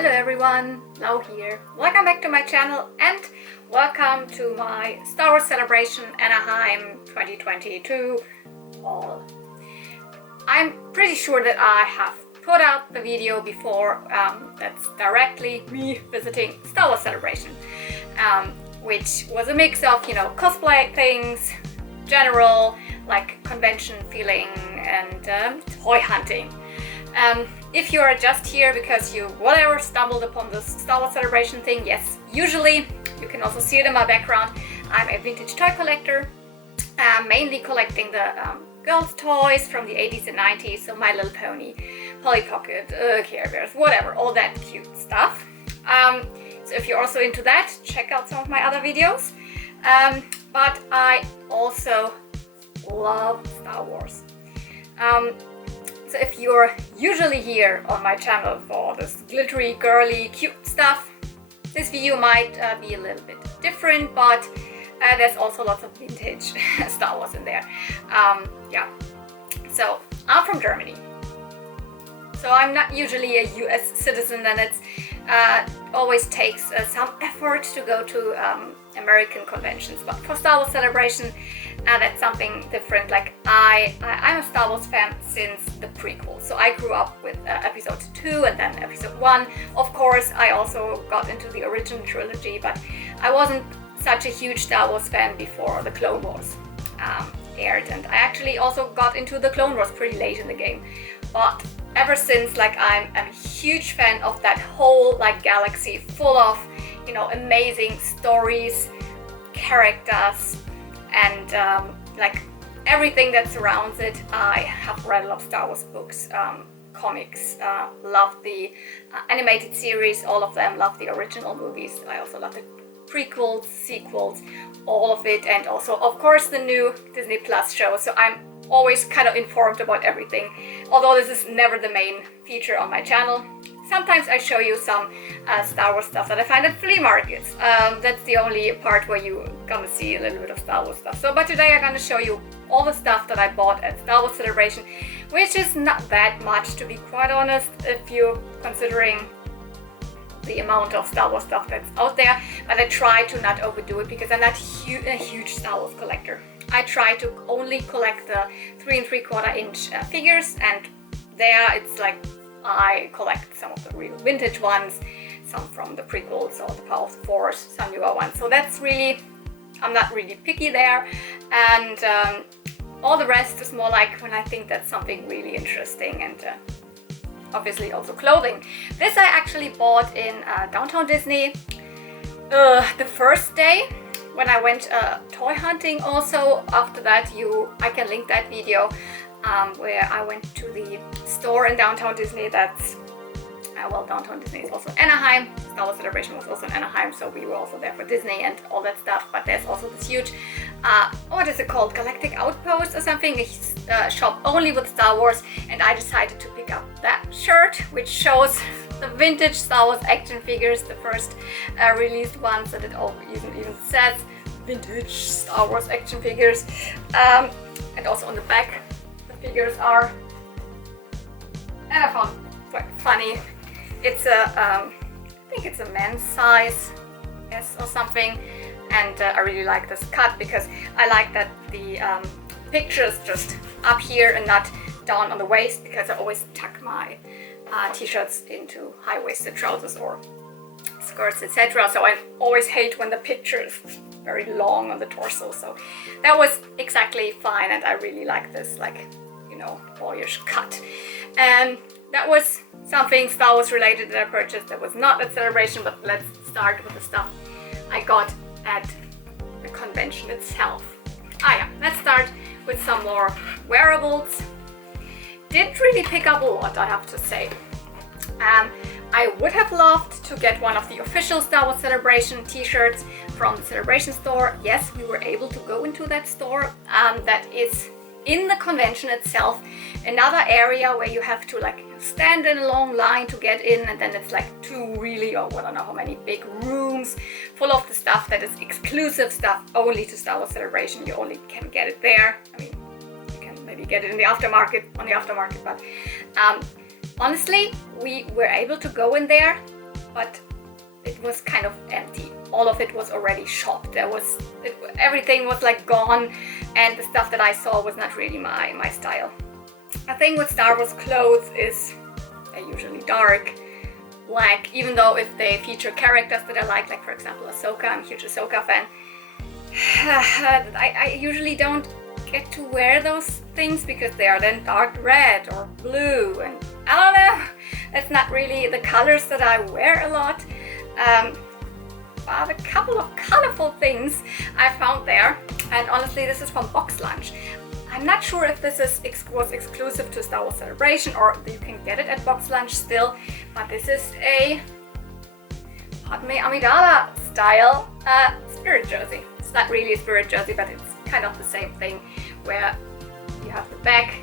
Hello everyone, Lau here. Welcome back to my channel and welcome to my Star Wars Celebration Anaheim 2022 haul. I'm pretty sure that I have put out the video before that's directly me visiting Star Wars Celebration, which was a mix of, cosplay things, general like convention feeling and toy hunting. If you are just here because you stumbled upon the Star Wars Celebration thing, yes, usually you can also see it in my background. I'm a vintage toy collector, mainly collecting the girls' toys from the 80s and 90s, so My Little Pony, Polly Pocket, Care Bears, whatever, all that cute stuff. So if you're also into that, check out some of my other videos. But I also love Star Wars. So if you're usually here on my channel for this glittery, girly, cute stuff, this video might be a little bit different, but there's also lots of vintage Star Wars in there. Yeah, so I'm from Germany. So I'm not usually a US citizen, and it's always takes some effort to go to American conventions. But for Star Wars Celebration, that's something different. Like I'm a Star Wars fan since the prequel. So I grew up with episode 2 and then episode 1. Of course, I also got into the original trilogy, but I wasn't such a huge Star Wars fan before the Clone Wars aired. And I actually also got into the Clone Wars pretty late in the game. But ever since, I'm a huge fan of that whole galaxy full of, amazing stories, characters, and everything that surrounds it. I have read a lot of Star Wars books, comics, love the animated series, all of them, love the original movies. I also love the prequels, sequels, all of it, and also of course the new Disney Plus show. So I'm always kind of informed about everything, although this is never the main feature on my channel. Sometimes I show you some Star Wars stuff that I find at flea markets. That's the only part where you're gonna see a little bit of Star Wars stuff. But today I'm gonna show you all the stuff that I bought at Star Wars Celebration, which is not that much, to be quite honest, if you're considering the amount of Star Wars stuff that's out there. But I try to not overdo it because I'm not a huge Star Wars collector. I try to only collect the 3 3/4 inch figures, and there it's I collect some of the real vintage ones, some from the prequels or the Power of the Force, some newer ones. So that's really, I'm not really picky there, and all the rest is more like when I think that's something really interesting, and obviously also clothing. This I actually bought in downtown Disney the first day when I went toy hunting. Also after that, I can link that video where I went to the store in downtown Disney. That's downtown Disney is also Anaheim. Star Wars Celebration was also in Anaheim, so we were also there for Disney and all that stuff. But there's also this huge, what is it called, Galactic Outpost or something, a shop only with Star Wars, and I decided to pick up that shirt, which shows the vintage Star Wars action figures, the first released ones, that it all even says vintage Star Wars action figures, and also on the back figures are, and I found quite funny. It's I think it's a men's size, yes, or something, and I really like this cut because I like that the picture is just up here and not down on the waist, because I always tuck my t-shirts into high-waisted trousers or skirts, etc. So I always hate when the picture is very long on the torso. So that was exactly fine, and I really like this boyish cut. And that was something Star Wars related that I purchased that was not at Celebration. But let's start with the stuff I got at the convention itself. Let's start with some more wearables. Didn't really pick up a lot, I have to say. I would have loved to get one of the official Star Wars Celebration t-shirts from the Celebration store. Yes, we were able to go into that store. That is in the convention itself, another area where you have to stand in a long line to get in, and then it's 2 really, or I don't know how many, big rooms full of the stuff that is exclusive stuff only to Star Wars Celebration. You only can get it there. I mean, you can maybe get it in the aftermarket, but honestly, we were able to go in there but it was kind of empty. All of it was already shopped. Everything was like gone, and the stuff that I saw was not really my style. The thing with Star Wars clothes is they're usually dark, black, even though if they feature characters that I like for example Ahsoka, I'm a huge Ahsoka fan. I usually don't get to wear those things because they are then dark red or blue, and I don't know, that's not really the colors that I wear a lot. But a couple of colorful things I found there, and honestly this is from Box Lunch. I'm not sure if this was exclusive to Star Wars Celebration or you can get it at Box Lunch still, but this is a Padme Amidala style spirit jersey. It's not really a spirit jersey, but it's kind of the same thing, where you have the back,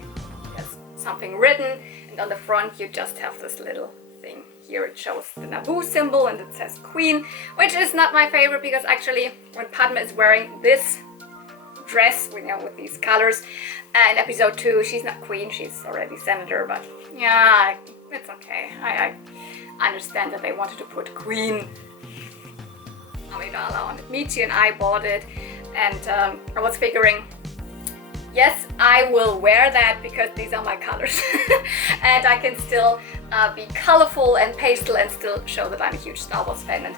there's something written, and on the front you just have this little thing. Here it shows the Naboo symbol and it says Queen, which is not my favorite because actually when Padme is wearing this dress, with these colors, in episode 2 she's not Queen, she's already Senator, but yeah, it's okay. I understand that they wanted to put Queen Amidala on it. Michi and I bought it, and I was figuring, yes, I will wear that because these are my colors and I can still be colorful and pastel and still show that I'm a huge Star Wars fan. And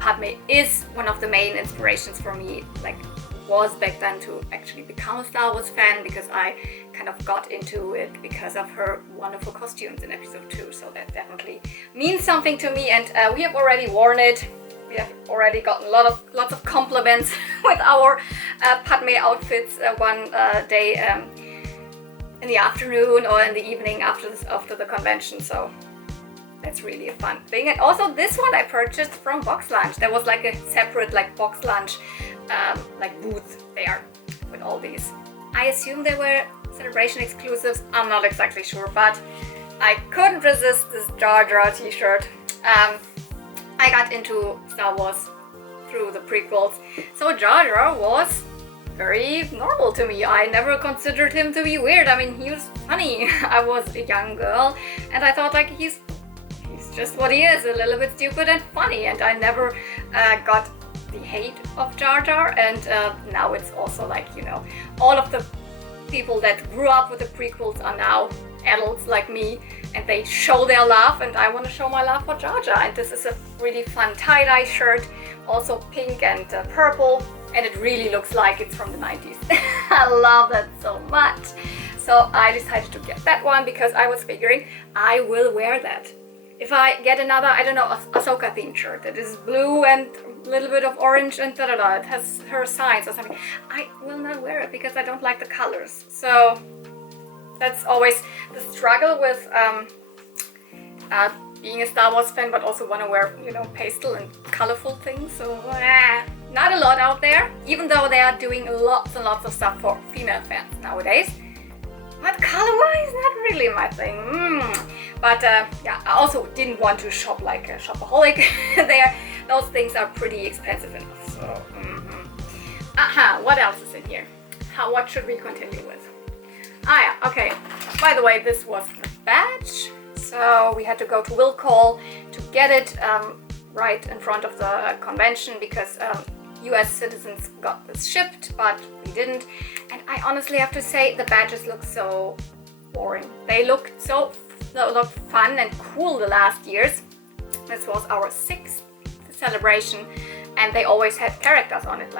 Padme is one of the main inspirations for me, like was back then, to actually become a Star Wars fan, because I kind of got into it because of her wonderful costumes in episode 2, so that definitely means something to me. And we have already worn it. We have already gotten lots of compliments with our Padme outfits one day in the afternoon or in the evening after the convention, so that's really a fun thing. And also this one I purchased from Box Lunch. There was like a separate Box Lunch booth there with all these. I assume they were Celebration exclusives, I'm not exactly sure, but I couldn't resist this Jar Jar t-shirt. I got into Star Wars through the prequels, so Jar Jar was very normal to me. I never considered him to be weird. I mean, he was funny. I was a young girl and I thought he's just what he is, a little bit stupid and funny, and I never got the hate of Jar Jar. And now it's also all of the people that grew up with the prequels are now adults like me, and they show their love, and I want to show my love for Jar Jar. And this is a really fun tie-dye shirt, also pink and purple, and it really looks like it's from the 90s. I love that so much. So I decided to get that one because I was figuring I will wear that. If I get another, I don't know, Ahsoka themed shirt that is blue and a little bit of orange and it has her signs or something, I will not wear it because I don't like the colors. So that's always the struggle with being a Star Wars fan, but also want to wear, pastel and colorful things. So not a lot out there, even though they are doing lots and lots of stuff for female fans nowadays. But color-wise, not really my thing. But yeah, I also didn't want to shop like a shopaholic there. Those things are pretty expensive enough. So, what else is in here? What should we continue with? Yeah, okay. By the way, this was the badge. So we had to go to Will Call to get it right in front of the convention because US citizens got this shipped, but we didn't. And I honestly have to say the badges look so boring. They looked fun and cool the last years. This was our 6th celebration, and they always had characters on it.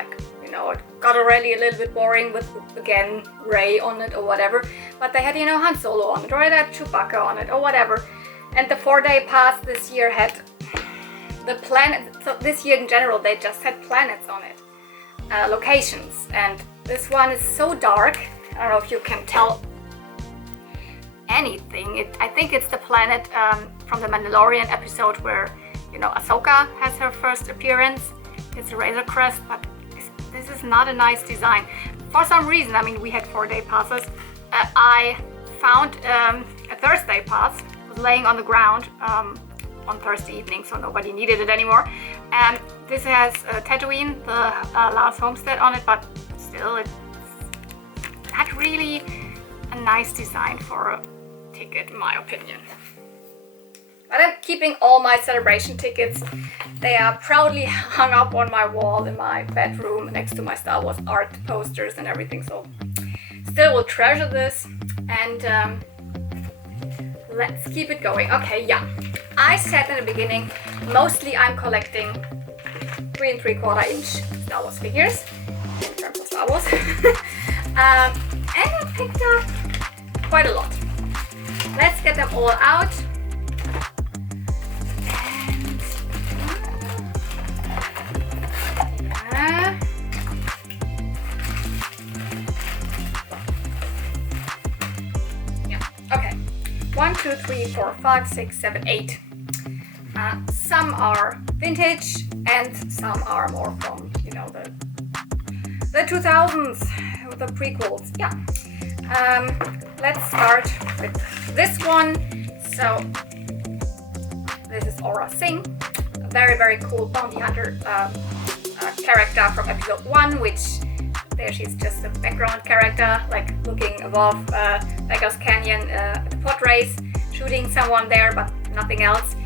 It got already a little bit boring with, again, Rey on it or whatever. But they had, Han Solo on it, or they had Chewbacca on it or whatever. And the 4-day pass this year had the planet. So this year in general, they just had planets on it, locations. And this one is so dark. I don't know if you can tell anything. I think it's the planet from the Mandalorian episode where, Ahsoka has her first appearance. It's a Razor Crest, but this is not a nice design. For some reason, we had 4-day passes. I found a Thursday pass, was laying on the ground on Thursday evening, so nobody needed it anymore. And this has Tatooine, the last homestead on it, but still it's not really a nice design for a ticket, in my opinion. But keeping all my celebration tickets. They are proudly hung up on my wall in my bedroom next to my Star Wars art posters and everything, so still will treasure this. And let's keep it going. Okay, yeah, I said in the beginning, mostly I'm collecting 3 3/4 inch Star Wars figures in terms of Star Wars. And I picked up quite a lot. Let's get them all out. And yeah, okay. 1, 2, 3, 4, 5, 6, 7, 8. Some are vintage and some are more from, you know, the 2000s, the prequels. Yeah. Let's start with this one. So this is Aura Singh, a very, very cool bounty hunter character from episode 1, which there she's just a background character, like looking above Beggar's Canyon at the pod race, shooting someone there, but nothing else.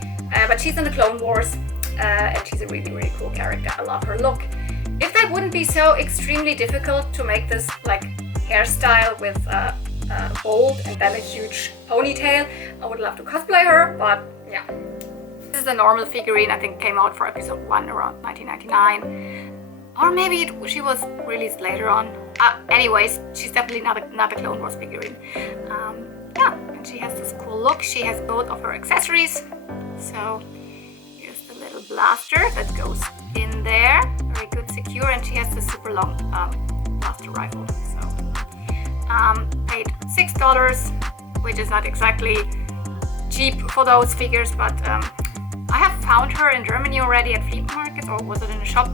But she's in the Clone Wars, and she's a really, really cool character. I love her look. If that wouldn't be so extremely difficult to make this like hairstyle with bold and then a huge ponytail, I would love to cosplay her, but yeah. This is a normal figurine, I think came out for episode 1 around 1999. Or maybe she was released later on. Anyways, she's definitely not a Clone Wars figurine. Yeah, and she has this cool look. She has both of her accessories. So here's the little blaster that goes in there. Very good, secure, and she has this super long blaster rifle. So paid $6, which is not exactly cheap for those figures, but I have found her in Germany already at flea markets, or was it in a shop,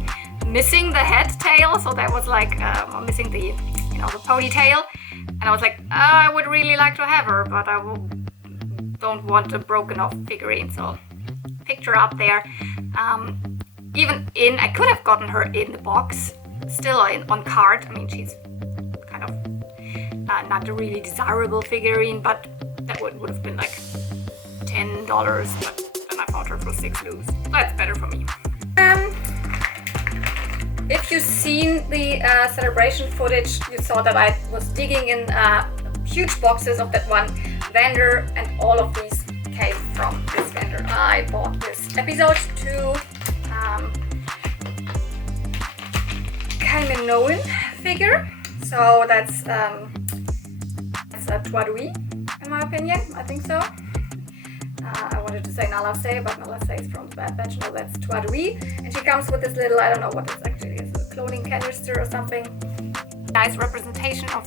missing the head tail. So that was like missing the, you know, the ponytail, and I was like, I would really like to have her, but I don't want a broken off figurine, so picked her up there. I could have gotten her in the box, still on card. I mean, she's kind of not a really desirable figurine, but that would have been like $10, but then I found her for $6 loose. That's better for me. If you've seen the celebration footage, you saw that I was digging in huge boxes of that one vendor, and all of these came from this vendor. I bought this episode 2 Kaminoan figure. So that's a Twadui, in my opinion. I think so. I wanted to say Nalase, but Nalase is from the Bad Batch. No, that's Twadui. And she comes with this little, I don't know what this actually is, a cloning canister or something. Nice representation of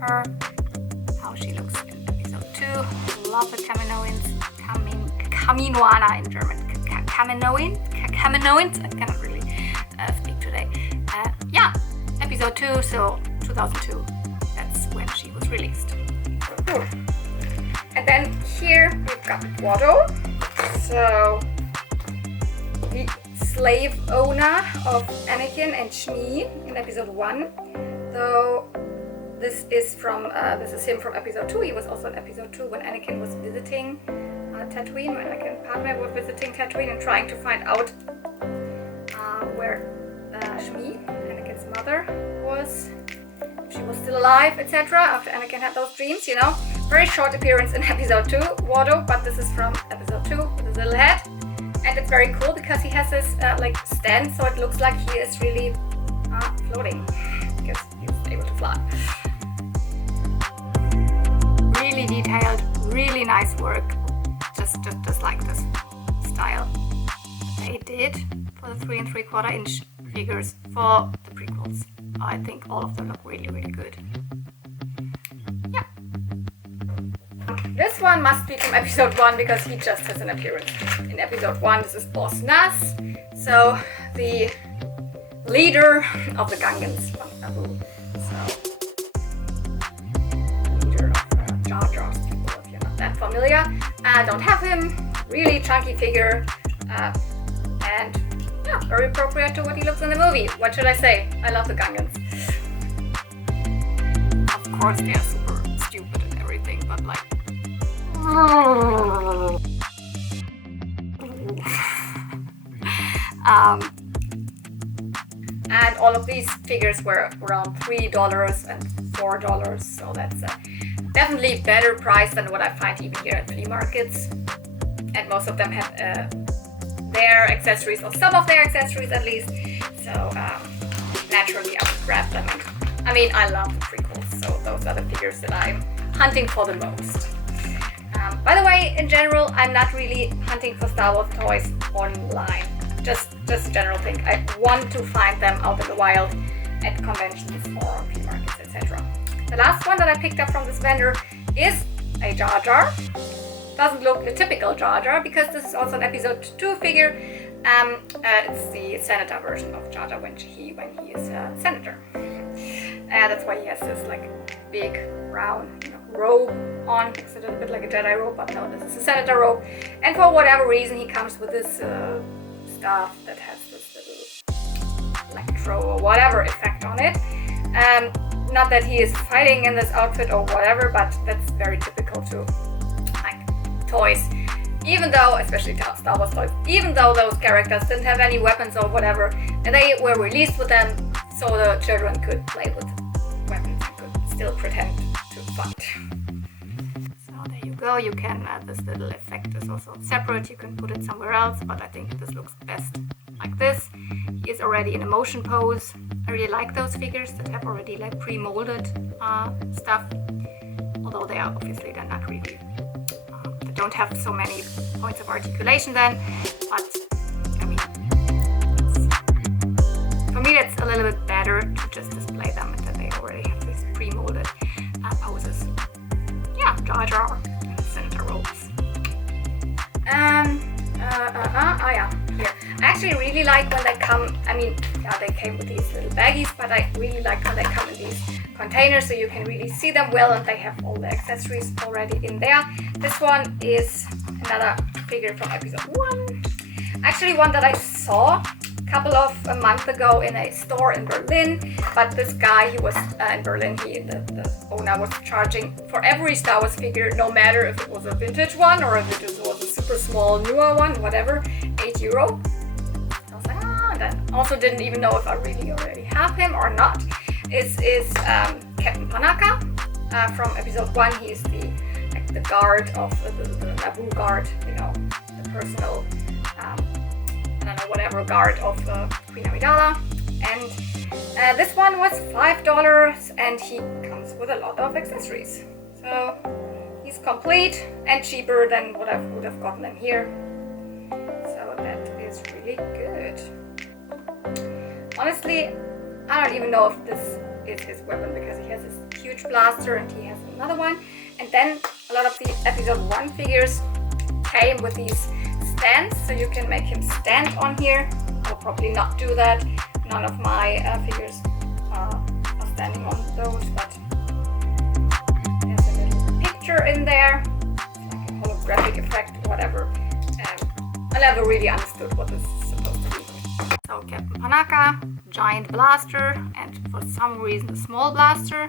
her, how she looks in episode 2. Love the Kaminoans. Kaminoana in German. Kaminoans? I cannot really speak today. Yeah, episode 2, so 2002. That's when she was released. Cool. And then here we've got Watto, so the slave owner of Anakin and Shmi in episode 1. Though this is him from episode 2. He was also in episode 2 when Anakin was visiting Tatooine, when Anakin and Padme were visiting Tatooine and trying to find out where Shmi, Anakin's mother, was, if she was still alive, etc. After Anakin had those dreams, you know. Very short appearance in episode 2, Watto, but this is from episode 2 with his little head. And it's very cool because he has this like stand, so it looks like he is really floating because he's able to fly. Really detailed, really nice work. Just like this style they did for the 3 3/4 inch figures for the prequels. I think all of them look really, really good. Yeah. This one must be from episode 1 because he just has an appearance in episode 1. This is Boss Nass, so the leader of the Gungans. So, leader of Jar Jar's people, if you're not that familiar. Don't have him. Really chunky figure, and yeah, very appropriate to what he looks in the movie. What should I say? I love the Gungans. Of course, they are super stupid and everything, but like. And all of these figures were around $3 and $4, so that's definitely better price than what I find even here at flea markets. And most of them have their accessories, or some of their accessories at least. So naturally I would grab them. And, I mean, I love the prequels, so those are the figures that I'm hunting for the most. By the way, in general, I'm not really hunting for Star Wars toys online. Just a general thing. I want to find them out in the wild at conventions or flea markets, etc. The last one that I picked up from this vendor is a Jar Jar. Doesn't look a typical Jar Jar because this is also an episode 2 figure. It's the senator version of Jar Jar when he is a senator. That's why he has this like big round robe on. It's a little bit like a Jedi robe, but no, this is a senator robe. And for whatever reason, he comes with this staff that has this little electro or whatever effect on it. Not that he is fighting in this outfit or whatever, but that's very typical to like toys. Even though, especially Star Wars toys, even though those characters didn't have any weapons or whatever, and they were released with them so the children could play with weapons and could still pretend to fight. So there you go. You can this little effect is also separate. You can put it somewhere else, but I think this looks best like this. He is already in a motion pose. I really like those figures that have already like pre-molded stuff, although they are obviously they're not really they don't have so many points of articulation then, but I mean for me that's a little bit better to just display them and then they already have these pre-molded poses. Yeah, Jar Jar and senator robes. Yeah, here. I actually really like when they come, I mean, yeah, they came with these little baggies, but I really like when they come in these containers so you can really see them well and they have all the accessories already in there. This one is another figure from episode 1. Actually one that I saw a couple of months ago in a store in Berlin, but this guy, he was in Berlin, the owner was charging for every Star Wars figure, no matter if it was a vintage one or if it was a super small newer one, whatever, €8. I was like, and then also didn't even know if I really already have him or not. Is Captain Panaka from episode 1. He is the guard of the Naboo guard, you know, the personal I don't know, whatever guard of Queen Amidala. And this one was $5 and he comes with a lot of accessories. So he's complete and cheaper than what I would have gotten in here. So that is really good. Honestly, I don't even know if this is his weapon because he has this huge blaster and he has another one. And then a lot of the episode 1 figures came with these stands, so you can make him stand on here. I'll probably not do that. None of my figures are standing on those, but there's a little picture in there. It's like a holographic effect, whatever. I never really understood what this is supposed to be. So Captain Panaka, giant blaster, and for some reason a small blaster.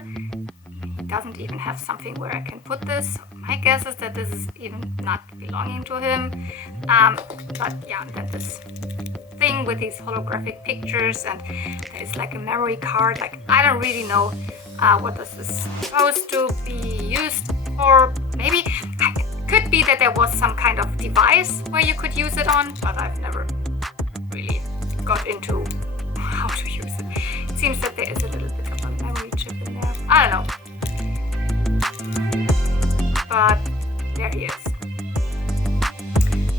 He doesn't even have something where I can put this. My guess is that this is even not belonging to him. But yeah, that this thing with these holographic pictures and there's like a memory card. Like I don't really know what this is supposed to be used for. Maybe it could be that there was some kind of device where you could use it on, but I've never really got into how to use it. It seems that there is a little bit of a memory chip in there. I don't know. But there he is.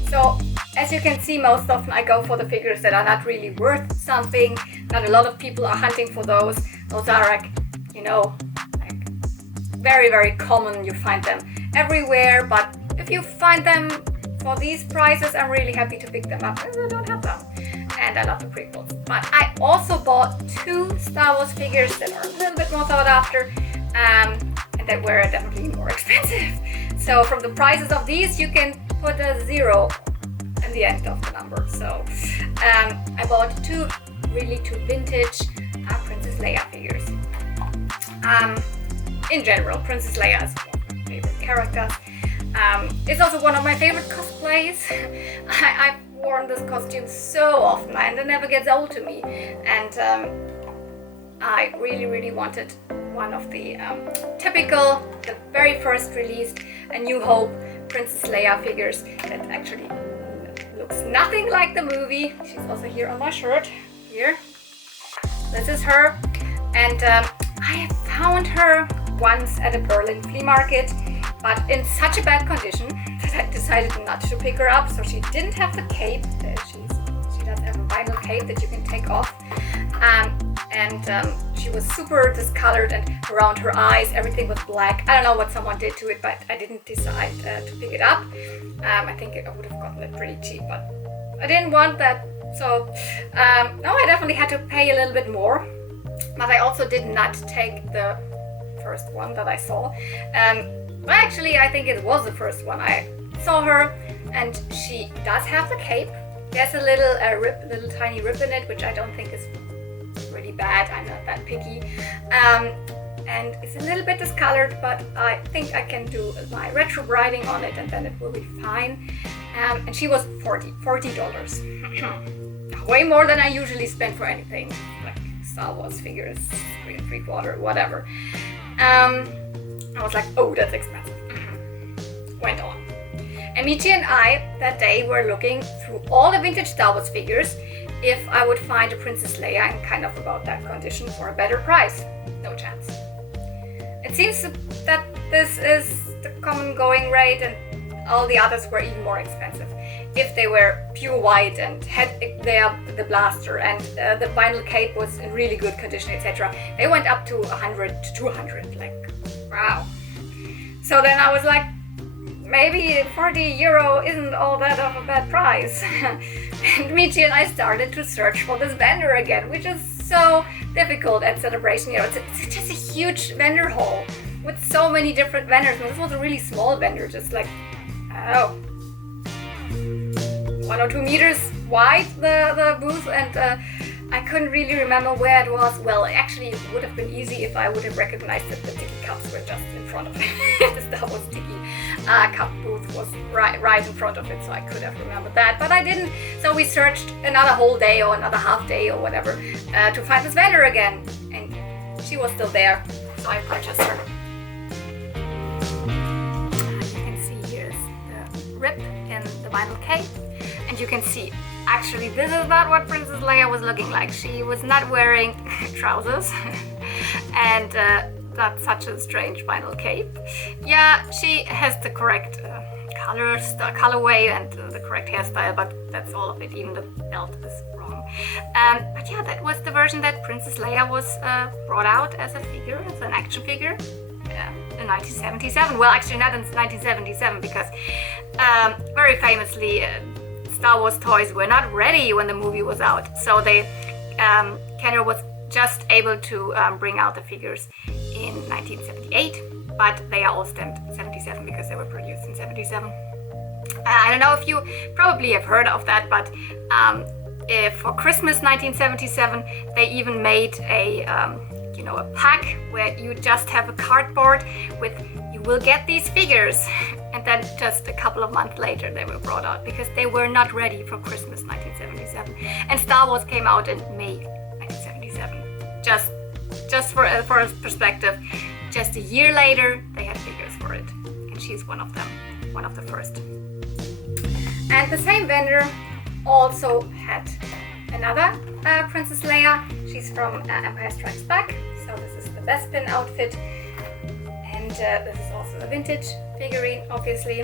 So as you can see, most often I go for the figures that are not really worth something. Not a lot of people are hunting for those. Those are like, you know, like very, very common. You find them everywhere. But if you find them for these prices, I'm really happy to pick them up because I don't have them. And I love the prequels. But I also bought 2 Star Wars figures that are a little bit more sought after. And that were definitely more expensive. So from the prices of these, you can put a 0 in the end of the number. So I bought 2 vintage Princess Leia figures. In general, Princess Leia is one of my favorite characters. It's also one of my favorite cosplays. I worn this costume so often and it never gets old to me. And I really wanted one of the typical, the very first released A New Hope Princess Leia figures that actually looks nothing like the movie. She's also here on my shirt. Here. This is her. And I found her once at a Berlin flea market, but in such a bad condition that I decided not to pick her up. So she didn't have the cape. She does have a vinyl cape that you can take off. She was super discolored, and around her eyes everything was black. I don't know what someone did to it, but I didn't decide to pick it up. I think I would have gotten it pretty cheap, but I didn't want that. So no, I definitely had to pay a little bit more. But I also did not take the first one that I saw. Well, actually, I think it was the first one. I saw her, and she does have the cape. There's a little tiny rip in it, which I don't think is really bad. I'm not that picky. And it's a little bit discolored, but I think I can do my retro writing on it, and then it will be fine. And she was $40. Way more than I usually spend for anything, like Star Wars figures, 3 3/4, whatever. I was like, oh, that's expensive. Went on. And Michi and I that day were looking through all the vintage Star Wars figures if I would find a Princess Leia in kind of about that condition for a better price. No chance. It seems that this is the common going rate, and all the others were even more expensive. If they were pure white and had the blaster and the vinyl cape was in really good condition, etc., they went up to 100 to 200. Like, wow. So then I was like, maybe €40 isn't all that of a bad price. And Michi and I started to search for this vendor again, which is so difficult at Celebration. You know, it's just a huge vendor hall with so many different vendors. And this was a really small vendor, just like, I don't know, 1 or 2 meters wide, the booth, and I couldn't really remember where it was. Well, actually, it would have been easy if I would have recognized that the Tiki Cups were just in front of it. The Star Wars Tiki Cup booth was right in front of it, so I could have remembered that, but I didn't. So we searched another whole day or another half day or whatever to find this vendor again, and she was still there, so I purchased her. You can see here's the rip in the vinyl cape. And you can see, actually, this is not what Princess Leia was looking like. She was not wearing trousers and not such a strange vinyl cape. Yeah, she has the correct colorway and the correct hairstyle, but that's all of it. Even the belt is wrong. But yeah, that was the version that Princess Leia was brought out as a figure, as an action figure. In 1977. Well, actually not in 1977, because very famously Star Wars toys were not ready when the movie was out, so Kenner was just able to bring out the figures in 1978, but they are all stamped 77 because they were produced in 77. I don't know if you probably have heard of that, but for Christmas 1977 they even made a pack where you just have a cardboard with, you will get these figures, and then just a couple of months later they were brought out because they were not ready for Christmas 1977, and Star Wars came out in May 1977. Just for a perspective, just a year later they had figures for it, and she's one of them, one of the first. And the same vendor also had another Princess Leia. She's from Empire Strikes Back, so this is the Bespin outfit, and this is also a vintage figurine, obviously.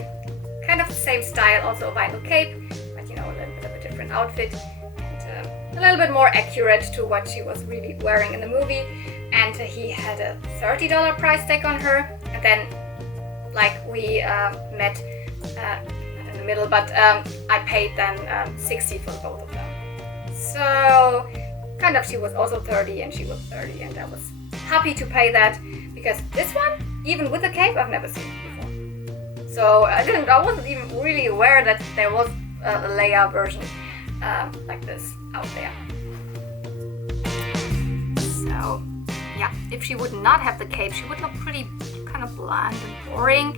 Kind of the same style, also a vinyl cape, but you know, a little bit of a different outfit, and a little bit more accurate to what she was really wearing in the movie. And he had a $30 price tag on her, and then, like, we met in the middle, but I paid then $60 for both of them. So kind of, she was also 30 and she was 30, and I was happy to pay that, because this one, even with the cape, I've never seen before. So I wasn't even really aware that there was a Leia version like this out there. So yeah, if she would not have the cape, she would look pretty kind of bland and boring.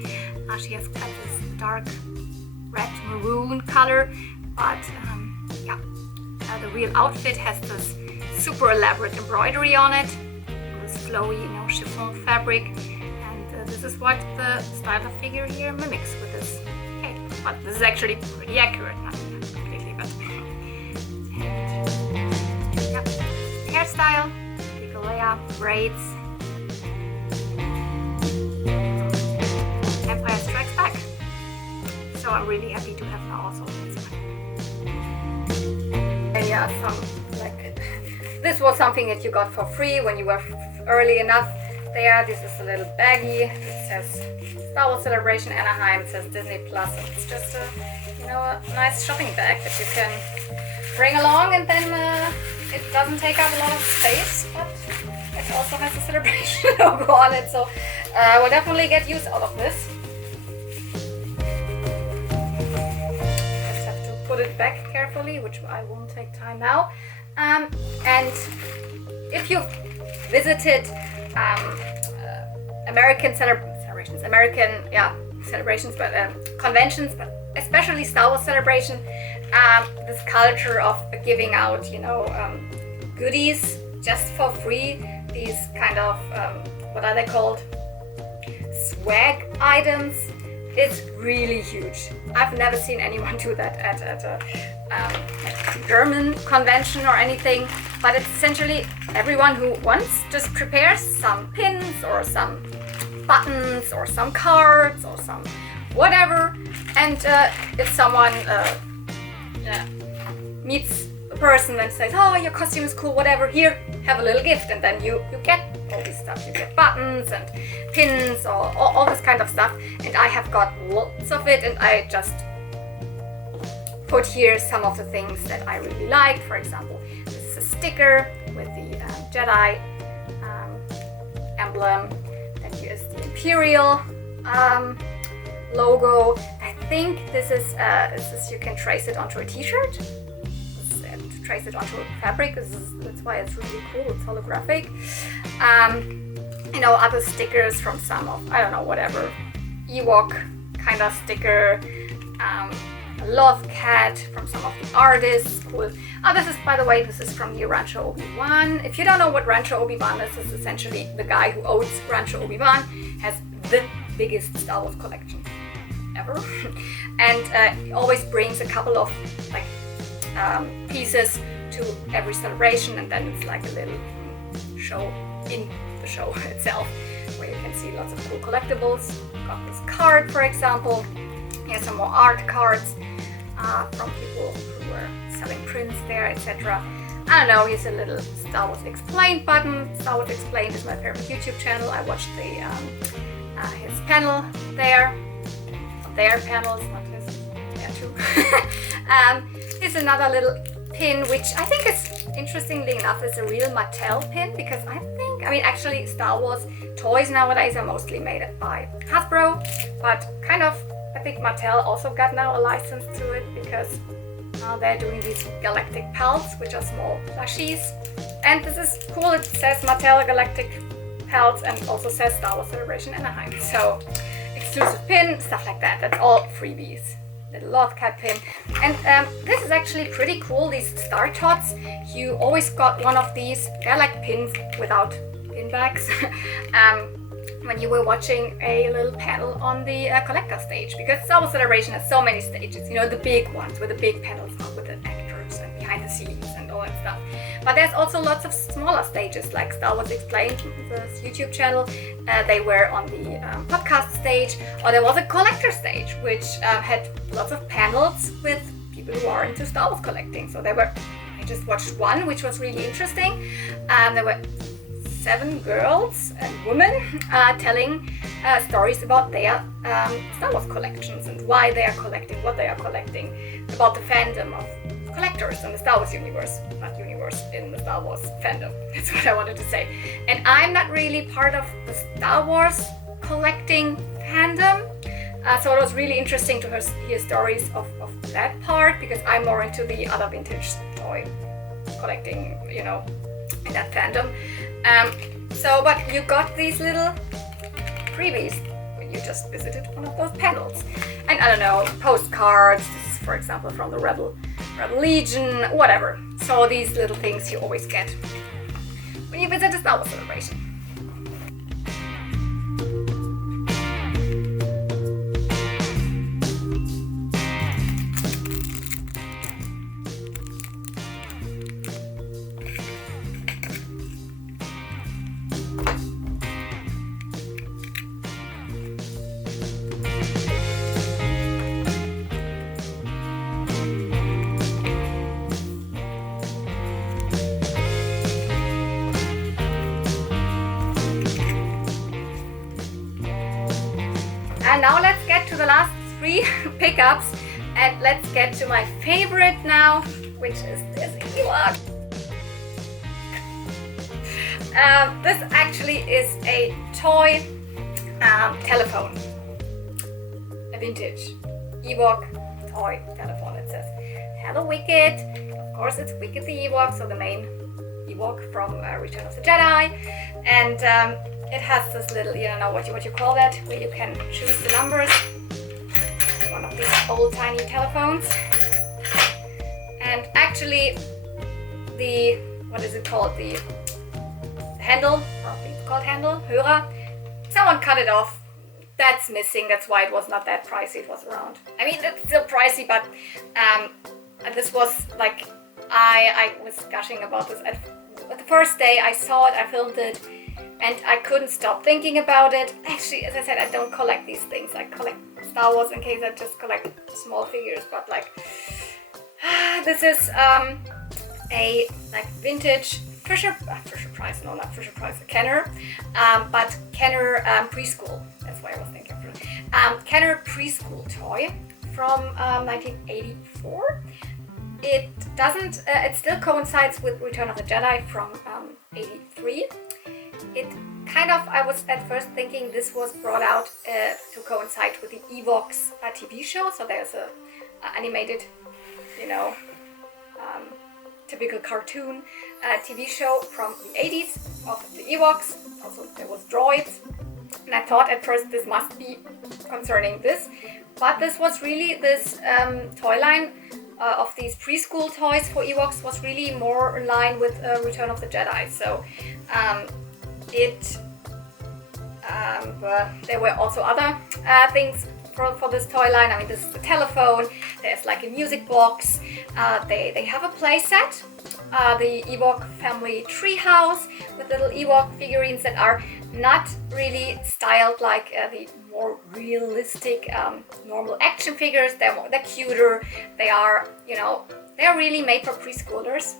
She has got this dark red maroon color, but yeah, the real outfit has this super elaborate embroidery on it, this flowy, you know, chiffon fabric, and this is what the style of figure here mimics with this cape. But this is actually pretty accurate, not completely, but and, yeah, hairstyle, typical Leia, braids. Empire Strikes Back. So I'm really happy to have now also this one. And yeah, this was something that you got for free when you were early enough there. This is a little baggie. It says Star Wars Celebration Anaheim. It says Disney Plus. And it's just a, you know, a nice shopping bag that you can bring along, and then it doesn't take up a lot of space, but it also has a celebration logo on it. So we'll definitely get use out of this. Put it back carefully, which I won't take time now. And if you've visited American celebrations, but conventions, but especially Star Wars Celebration, this culture of giving out, you know, goodies just for free. These kind of what are they called? Swag items. It's really huge. I've never seen anyone do that at a German convention or anything, but it's essentially everyone who wants just prepares some pins or some buttons or some cards or some whatever, and if someone meets a person and says, oh, your costume is cool, whatever, here, have a little gift, and then you get all this stuff. You get buttons and pins or all this kind of stuff, and I have got lots of it, and I just put here some of the things that I really like. For example, this is a sticker with the Jedi emblem, then here is the Imperial logo. I think this is you can trace it onto a t-shirt, trace it onto fabric. That's why it's really cool. It's holographic. You know, other stickers from some of, I don't know, whatever, ewok kind of sticker. A love cat from some of the artists. Cool. Oh, this is, by the way, this is from the Rancho Obi-Wan. If you don't know what Rancho Obi-Wan is, it's essentially the guy who owns Rancho Obi-Wan, has the biggest Star Wars collection ever, and he always brings a couple of like pieces to every celebration, and then it's like a little show in the show itself where you can see lots of cool collectibles. Got this card, for example. Here's some more art cards from people who were selling prints there, etc. I don't know, here's a little Star Wars Explained button. Star Wars Explained is my favorite YouTube channel. I watched the his panel there. Their panels, not his, there too. Here's another little pin, which I think is, interestingly enough, is a real Mattel pin, because I mean, actually Star Wars toys nowadays are mostly made by Hasbro, but kind of, I think Mattel also got now a license to it, because now they're doing these Galactic pelts, which are small plushies. And this is cool, it says Mattel Galactic pelts and also says Star Wars Celebration Anaheim. So, exclusive pin, stuff like that, that's all freebies. Little Love Cat pin. And this is actually pretty cool, these Star Tots. You always got one of these. They're like pins without pin bags. When you were watching a little panel on the collector stage, because Star Wars Celebration has so many stages, you know, the big ones with the big panels with the actors and behind the scenes and all that stuff. But there's also lots of smaller stages, like Star Wars Explained, this YouTube channel. They were on the podcast stage, or there was a collector stage, which had lots of panels with people who are into Star Wars collecting. So I just watched one, which was really interesting. There were 7 girls and women telling stories about their Star Wars collections and why they are collecting, what they are collecting, about the fandom of collectors in the Star Wars universe, not universe, in the Star Wars fandom. That's what I wanted to say. And I'm not really part of the Star Wars collecting fandom, so it was really interesting to hear stories of that part, because I'm more into the other vintage toy collecting, you know, in that fandom. But you got these little freebies when you just visited one of those panels. And I don't know, postcards, this is for example, from the Rebel Legion, whatever. So these little things you always get when you visit a Star Wars Celebration. And now let's get to the last 3 pickups, and let's get to my favorite now, which is this ewok. This actually is a toy telephone, a vintage ewok toy telephone. It says, "Hello Wicket." Of course, it's Wicket the Ewok, so the main ewok from Return of the Jedi, and it has this little, you don't know what you call that, where you can choose the numbers. One of these old tiny telephones. And actually the, what is it called, the handle, probably it's called handle, Hörer, someone cut it off. That's missing, that's why it was not that pricey, it was around. I mean, it's still pricey, but this was like, I was gushing about this at the first day I saw it, I filmed it, and I couldn't stop thinking about it. Actually, as I said, I don't collect these things. I collect Star Wars in case I just collect small figures, but like, this is a like vintage Fisher Price, no, not Fisher Price, Kenner, but Kenner preschool. That's why I was thinking of it. Kenner preschool toy from 1984. It doesn't, it still coincides with Return of the Jedi from 83. It kind of, I was at first thinking this was brought out to coincide with the Ewoks TV show. So there's a animated, you know, typical cartoon TV show from the 80s of the Ewoks. Also there was droids. And I thought at first this must be concerning this. But this was really, this toy line of these preschool toys for Ewoks was really more in line with Return of the Jedi. So there were also other things for this toy line. I mean, this is the telephone, there's like a music box, they have a play set, the Ewok family treehouse with little Ewok figurines that are not really styled like the more realistic normal action figures. They're cuter, they are, you know, they're really made for preschoolers.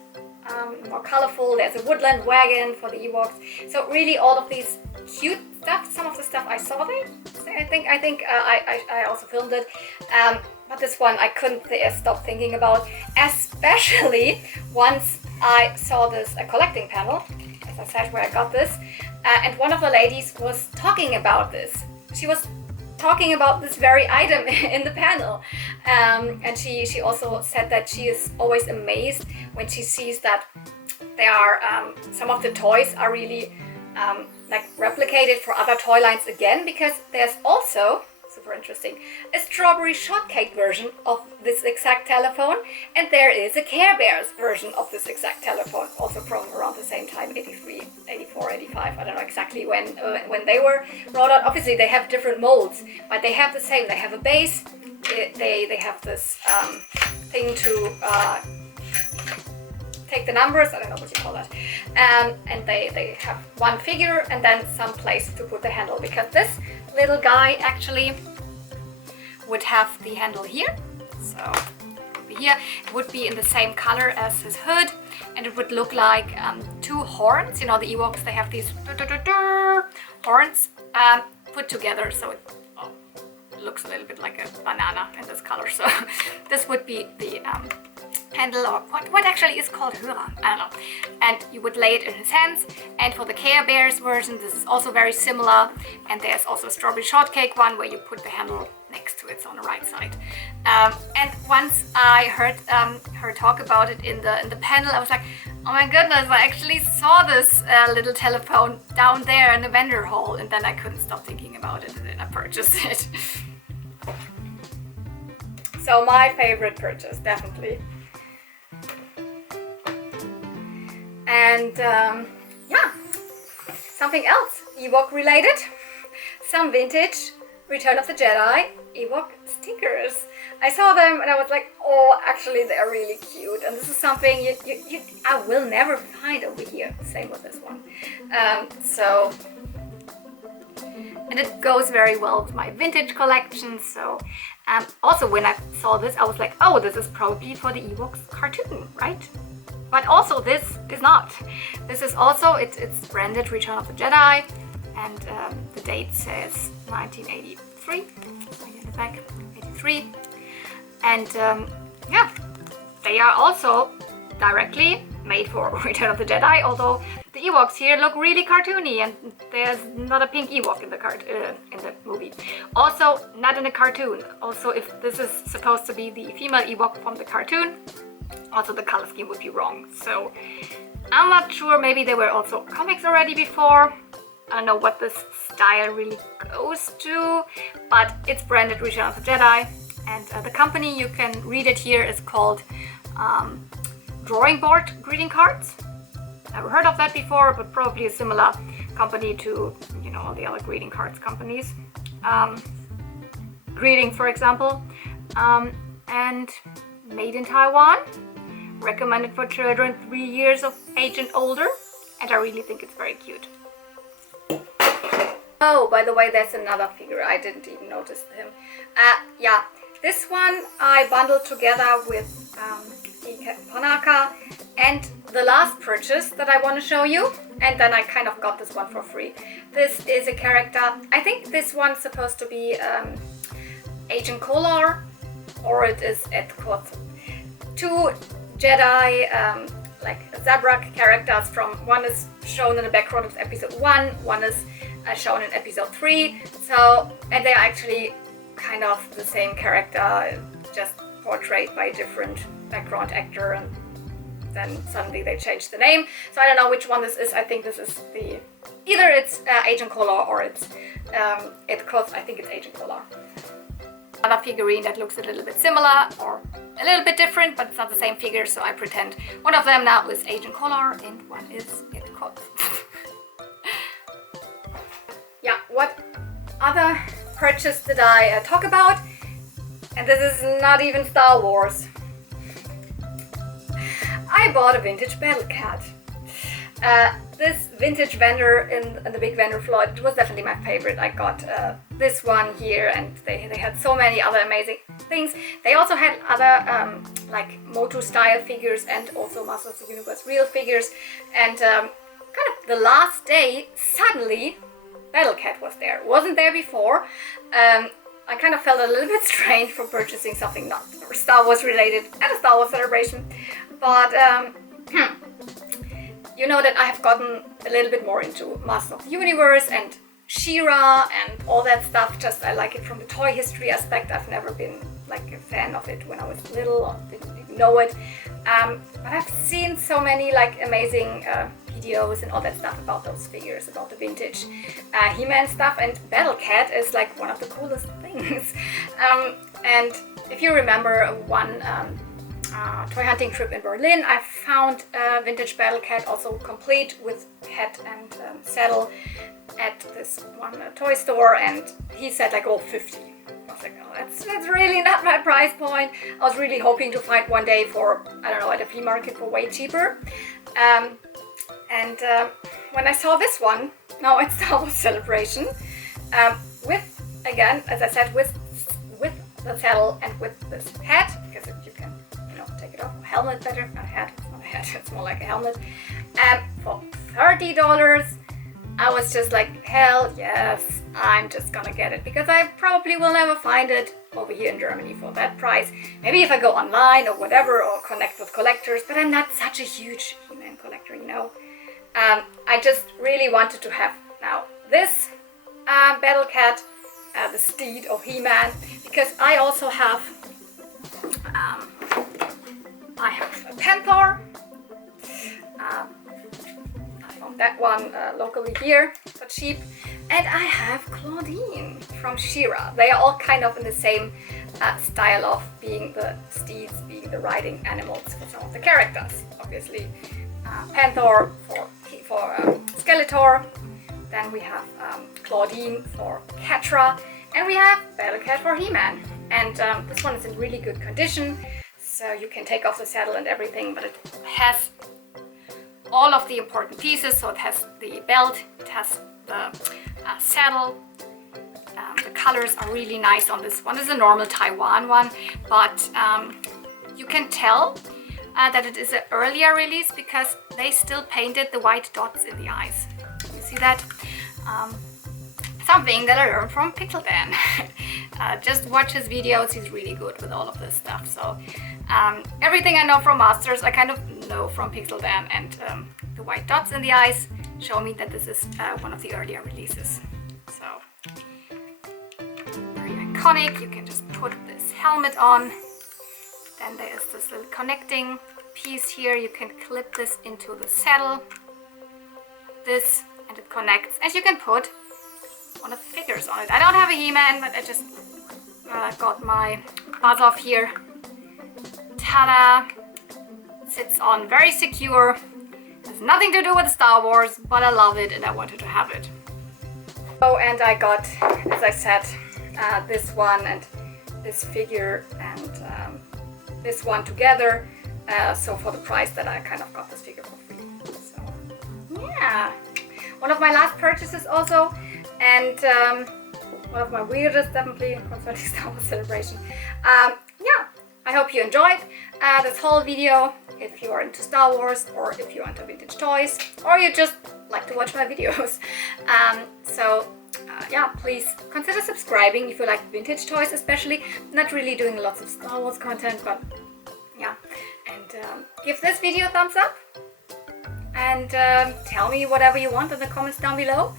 More colorful. There's a woodland wagon for the Ewoks. So really all of these cute stuff, some of the stuff I saw there. I think I also filmed it. But this one I couldn't stop thinking about, especially once I saw this collecting panel, as I said, where I got this, and one of the ladies was talking about this. She was talking about this very item in the panel, and she also said that she is always amazed when she sees that there are some of the toys are really like replicated for other toy lines again, because there's also, super interesting, a strawberry shortcake version of this exact telephone, and there is a Care Bears version of this exact telephone, also from around the same time, 83, 84, 85, I don't know exactly when they were brought out. Obviously they have different molds, but they have the same, they have a base, they have this thing to take the numbers, I don't know what you call that, and they have one figure and then some place to put the handle, because this little guy actually would have the handle here, so here it would be in the same color as his hood, and it would look like 2 horns. You know, the Ewoks, they have these horns put together, so it looks a little bit like a banana in this color. So this would be the handle, or what actually is called Hörer, I don't know. And you would lay it in his hands. And for the Care Bears version, this is also very similar. And there's also a strawberry shortcake one where you put the handle next to it, so on the right side. And once I heard her talk about it in the panel, I was like, oh my goodness, I actually saw this little telephone down there in the vendor hall, and then I couldn't stop thinking about it, and then I purchased it. So my favorite purchase, definitely. And yeah, something else Ewok related, some vintage Return of the Jedi Ewok stickers. I saw them and I was like, oh, actually they're really cute, and this is something I will never find over here. Same with this one. And it goes very well with my vintage collection. So also when I saw this, I was like, oh, this is probably for the Ewoks cartoon, right? But also this is not. This is also, it's branded Return of the Jedi, and the date says 1983, in the back, 83. And yeah, they are also directly made for Return of the Jedi, although the Ewoks here look really cartoony, and there's not a pink Ewok in the movie. Also, not in the cartoon. Also, if this is supposed to be the female Ewok from the cartoon, also the color scheme would be wrong. So I'm not sure, maybe there were also comics already before. I don't know what this style really goes to, but it's branded Return of the Jedi, and the company, you can read it here, is called Drawing Board Greeting Cards. Never heard of that before, but probably a similar company to, you know, all the other greeting cards companies. Greeting, for example, and made in Taiwan, recommended for children 3 years of age and older, and I really think it's very cute. Oh, by the way, there's another figure, I didn't even notice him. Yeah, this one I bundled together with the Panaka and the last purchase that I want to show you, and then I kind of got this one for free. This is a character, I think this one's supposed to be Agent Kolar, or it is Edquoth. Two Jedi, like Zabrak characters from, one is shown in the background of episode 1, one is shown in episode 3, so, and they are actually kind of the same character, just portrayed by a different background actor, and then suddenly they changed the name. So I don't know which one this is. I think this is the, either it's Agent Kolar or it's Edquoth. I think it's Agent Kolar. Another figurine that looks a little bit similar or a little bit different, but it's not the same figure, so I pretend one of them now is Agent Kolar and one is Edquoth. Yeah, what other purchase did I talk about? And this is not even Star Wars. I bought a vintage battle cat. This vintage vendor in the big vendor floor, it was definitely my favorite. I got this one here, and they had so many other amazing things. They also had other like MotU style figures and also Masters of the Universe real figures. And kind of the last day, suddenly Battle Cat was there. It wasn't there before. I kind of felt a little bit strange for purchasing something not Star Wars related at a Star Wars celebration, but you know that I have gotten a little bit more into Masters of the Universe and She-Ra and all that stuff. Just I like it from the toy history aspect. I've never been like a fan of it when I was little or didn't even know it, but I've seen so many like amazing videos and all that stuff about those figures, about the vintage He-Man stuff, and Battle Cat is like one of the coolest things. And if you remember one toy hunting trip in Berlin, I found a vintage Battle Cat also complete with head and saddle at this one toy store, and he said like, oh, 50. I was like, oh, that's really not my price point. I was really hoping to find one day for, I don't know, at a flea market for way cheaper. And when I saw this one, now at Star Wars Celebration, with, again, as I said, with the saddle and with this hat, because you can, you know, take it off, helmet better, not a hat, it's not a hat, it's more like a helmet, and for $30, I was just like, hell yes, I'm just gonna get it, because I probably will never find it over here in Germany for that price. Maybe if I go online or whatever, or connect with collectors, but I'm not such a huge He-Man collector, you know. I just really wanted to have now this Battle Cat, the steed of He-Man, because I also have a Panther. I found that one locally here for cheap, and I have Claudine from She-Ra. They are all kind of in the same style of being the steeds, being the riding animals for some of the characters. Obviously, Panther for Skeletor. Then we have Claudine for Catra, and we have Battlecat for He-Man. And this one is in really good condition, so you can take off the saddle and everything, but it has all of the important pieces. So it has the belt, it has the saddle. The colors are really nice on this one. This is a normal Taiwan one, but you can tell that it is an earlier release because they still painted the white dots in the eyes. You see that? Something that I learned from Pixel Dan. Just watch his videos, he's really good with all of this stuff. So everything I know from Masters, I kind of know from Pixel Dan, and the white dots in the eyes show me that this is one of the earlier releases. So very iconic. You can just put this helmet on. Then there is this little connecting piece here. You can clip this into the saddle. This, and it connects. And you can put one of the figures on it. I don't have a He-Man, but I just got my Buzz off here. Ta-da! Sits on very secure. Has nothing to do with Star Wars, but I love it and I wanted to have it. Oh, and I got, as I said, this one and this figure and this one together. So for the price that I kind of got this figure for free. So yeah, one of my last purchases also, and one of my weirdest definitely concerning Star Wars Celebration. Yeah, I hope you enjoyed this whole video. If you are into Star Wars, or if you're into vintage toys, or you just like to watch my videos. Yeah, please consider subscribing if you like vintage toys, especially. Not really doing lots of Star Wars content, but yeah. And give this video a thumbs up. And tell me whatever you want in the comments down below.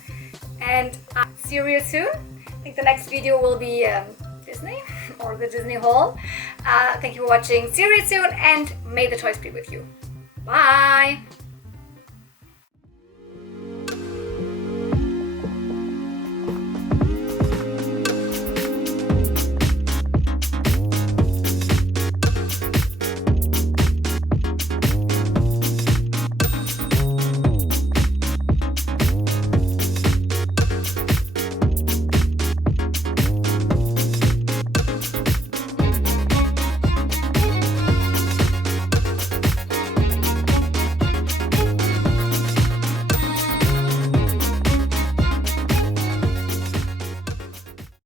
And I'll see you soon. I think the next video will be Disney or the Disney haul. Thank you for watching. See you soon, and may the toys be with you. Bye!